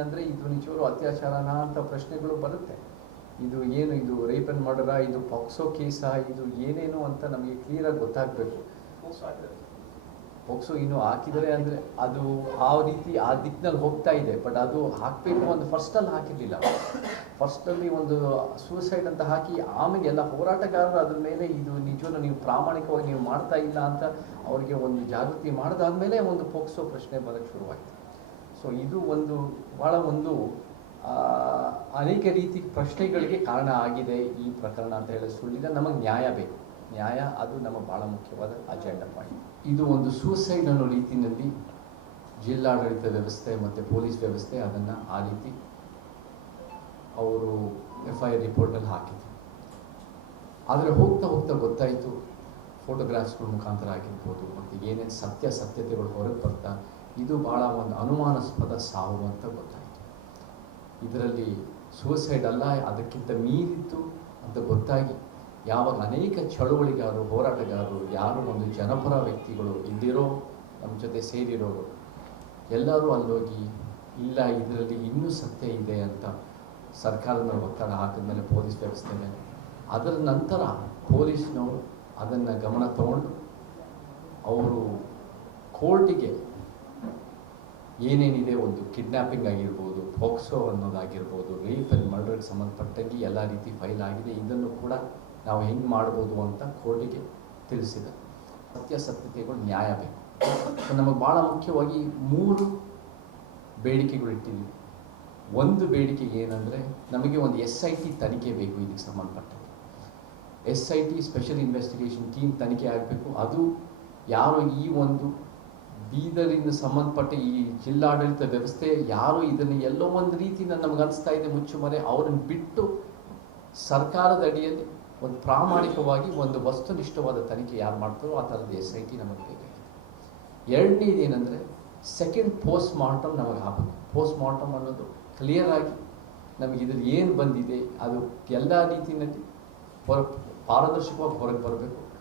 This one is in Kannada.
ಏನಂದರೆ ಇದು ನಿಜವಾಗ್ಲೂ ಅತ್ಯಾಚಾರನ ಅಂತ ಪ್ರಶ್ನೆಗಳು ಬರುತ್ತೆ. ಇದು ರೇಪ್ ಆ್ಯಂಡ್ ಮರ್ಡರಾ, ಇದು ಪಾಕ್ಸೋ ಕೇಸಾ, ಇದು ಏನೇನು ಅಂತ ನಮಗೆ ಕ್ಲಿಯರಾಗಿ ಗೊತ್ತಾಗಬೇಕು. ಪೋಕ್ಸೋ ಇನ್ನೂ ಹಾಕಿದರೆ ಅಂದರೆ ಅದು ಆ ರೀತಿ ಆ ದಿಕ್ಕಿನಲ್ಲಿ ಹೋಗ್ತಾ ಇದೆ. ಬಟ್ ಅದು ಹಾಕಬೇಕು ಒಂದು ಫಸ್ಟಲ್ಲಿ ಹಾಕಿರಲಿಲ್ಲ. ಫಸ್ಟಲ್ಲಿ ಒಂದು ಸೂಸೈಡ್ ಅಂತ ಹಾಕಿ ಆಮೇಲೆ ಎಲ್ಲ ಹೋರಾಟಗಾರರು ಅದ್ರ ಮೇಲೆ ಇದು ನಿಜವೂ ನೀವು ಪ್ರಾಮಾಣಿಕವಾಗಿ ನೀವು ಮಾಡ್ತಾ ಇಲ್ಲ ಅಂತ ಅವರಿಗೆ ಒಂದು ಜಾಗೃತಿ ಮಾಡಿದಾದ್ಮೇಲೆ ಒಂದು ಪೋಕ್ಸೋ ಪ್ರಶ್ನೆ ಬರೋಕ್ಕೆ ಶುರುವಾಯಿತು. ಸೊ ಇದು ಒಂದು ಭಾಳ ಒಂದು ಅನೇಕ ರೀತಿ ಪ್ರಶ್ನೆಗಳಿಗೆ ಕಾರಣ ಆಗಿದೆ ಈ ಪ್ರಕರಣ ಅಂತ ಹೇಳಿ ಸುಳ್ಳಿಲ್ಲ. ನಮಗೆ ನ್ಯಾಯ ಬೇಕು. ನ್ಯಾಯ ಅದು ನಮ್ಮ ಭಾಳ ಮುಖ್ಯವಾದ ಅಜೆಂಡಾ ಪಾಯಿಂಟ್. ಇದು ಒಂದು ಸೂಸೈಡ್ ಅನ್ನೋ ರೀತಿಯಲ್ಲಿ ಜಿಲ್ಲಾಡಳಿತ ವ್ಯವಸ್ಥೆ ಮತ್ತು ಪೊಲೀಸ್ ವ್ಯವಸ್ಥೆ ಅದನ್ನು ಆ ರೀತಿ ಅವರು FIR ರಿಪೋರ್ಟಲ್ಲಿ ಹಾಕಿದ್ರು. ಆದರೆ ಹೋಗ್ತಾ ಹೋಗ್ತಾ ಗೊತ್ತಾಯಿತು, ಫೋಟೋಗ್ರಾಫ್ಸ್ಗಳ ಮುಖಾಂತರ ಆಗಿರ್ಬೋದು ಮತ್ತು ಏನೇನು ಸತ್ಯತೆಗಳು ಹೊರಗೆ ಬರ್ತಾ ಇದು ಭಾಳ ಒಂದು ಅನುಮಾನಾಸ್ಪದ ಸಾವು ಅಂತ ಗೊತ್ತಾಯಿತು. ಇದರಲ್ಲಿ ಸೂಸೈಡ್ ಅಲ್ಲ, ಅದಕ್ಕಿಂತ ಮೀರಿತ್ತು ಅಂತ ಗೊತ್ತಾಗಿ ಯಾವಾಗ ಅನೇಕ ಚಳುವಳಿಗಾರರು, ಹೋರಾಟಗಾರರು, ಯಾರು ಒಂದು ಜನಪರ ವ್ಯಕ್ತಿಗಳು ಇಲ್ಲಿರೋ ನಮ್ಮ ಜೊತೆ ಸೇರಿರೋರು ಎಲ್ಲರೂ ಅಲ್ಲೋಗಿ ಇಲ್ಲ ಇದರಲ್ಲಿ ಇನ್ನೂ ಸತ್ಯ ಇದೆ ಅಂತ ಸರ್ಕಾರದ ಮೇಲೆ ಒತ್ತಡ ಹಾಕಿದ್ಮೇಲೆ ಪೊಲೀಸ್ ವ್ಯವಸ್ಥೆ ಮೇಲೆ ಅದರ ನಂತರ ಪೊಲೀಸ್ನವರು ಅದನ್ನು ಗಮನ ತಗೊಂಡು ಅವರು ಕೋರ್ಟಿಗೆ ಏನೇನಿದೆ ಒಂದು ಕಿಡ್ನ್ಯಾಪಿಂಗ್ ಆಗಿರ್ಬೋದು, ಪೋಕ್ಸೋ ಅನ್ನೋದಾಗಿರ್ಬೋದು, ರೇಪ್ ಆ್ಯಂಡ್ ಮರ್ಡರ್ಗೆ ಸಂಬಂಧಪಟ್ಟಂಗೆ ಎಲ್ಲ ರೀತಿ ಫೈಲ್ ಆಗಿದೆ, ಇದನ್ನು ಕೂಡ ನಾವು ಹೆಂಗೆ ಮಾಡ್ಬೋದು ಅಂತ ಕೋರ್ಟಿಗೆ ತಿಳಿಸಿದೆ. ಸತ್ಯತೆಗಳು ನ್ಯಾಯ ಬೇಕು. ನಮಗೆ ಭಾಳ ಮುಖ್ಯವಾಗಿ 3 ಬೇಡಿಕೆಗಳು ಇಟ್ಟಿದ್ದೀವಿ. ಒಂದು ಬೇಡಿಕೆ ಏನಂದರೆ ನಮಗೆ ಒಂದು SIT ತನಿಖೆ ಬೇಕು. ಇದಕ್ಕೆ ಸಂಬಂಧಪಟ್ಟಂಗೆ SIT ಸ್ಪೆಷಲ್ ಇನ್ವೆಸ್ಟಿಗೇಷನ್ ಟೀಮ್ ತನಿಖೆ ಆಗಬೇಕು. ಅದು ಯಾರು ಈ ಒಂದು ಬೀದರಿಂದ ಸಂಬಂಧಪಟ್ಟ ಈ ಜಿಲ್ಲಾಡಳಿತ ವ್ಯವಸ್ಥೆ ಯಾರು ಇದನ್ನು ಎಲ್ಲೋ ಒಂದು ರೀತಿಯಿಂದ ನಮಗೆ ಅನಿಸ್ತಾ ಇದೆ ಮುಚ್ಚುಮರೆ, ಅವರನ್ನು ಬಿಟ್ಟು ಸರ್ಕಾರದ ಅಡಿಯಲ್ಲಿ ಒಂದು ಪ್ರಾಮಾಣಿಕವಾಗಿ ಒಂದು ವಸ್ತುನಿಷ್ಠವಾದ ತನಿಖೆ ಯಾರು ಮಾಡ್ತಾರೋ ಆ ಥರದ SIT ನಮಗೆ ಬೇಕಾಗಿದೆ. ಎರಡನೇದು ಏನಂದರೆ ಸೆಕೆಂಡ್ ಪೋಸ್ಟ್ ಮಾರ್ಟಮ್ ನಮಗೆ ಆಗಬೇಕು. ಪೋಸ್ಟ್ ಮಾರ್ಟಮ್ ಅನ್ನೋದು ಕ್ಲಿಯರ್ ಆಗಿ ನಮಗೆ ಇದ್ರಲ್ಲಿ ಏನು ಬಂದಿದೆ ಅದು ಎಲ್ಲ ರೀತಿಯಲ್ಲಿ ಪಾರದರ್ಶಕವಾಗಿ ಹೊರಗೆ ಬರಬೇಕು.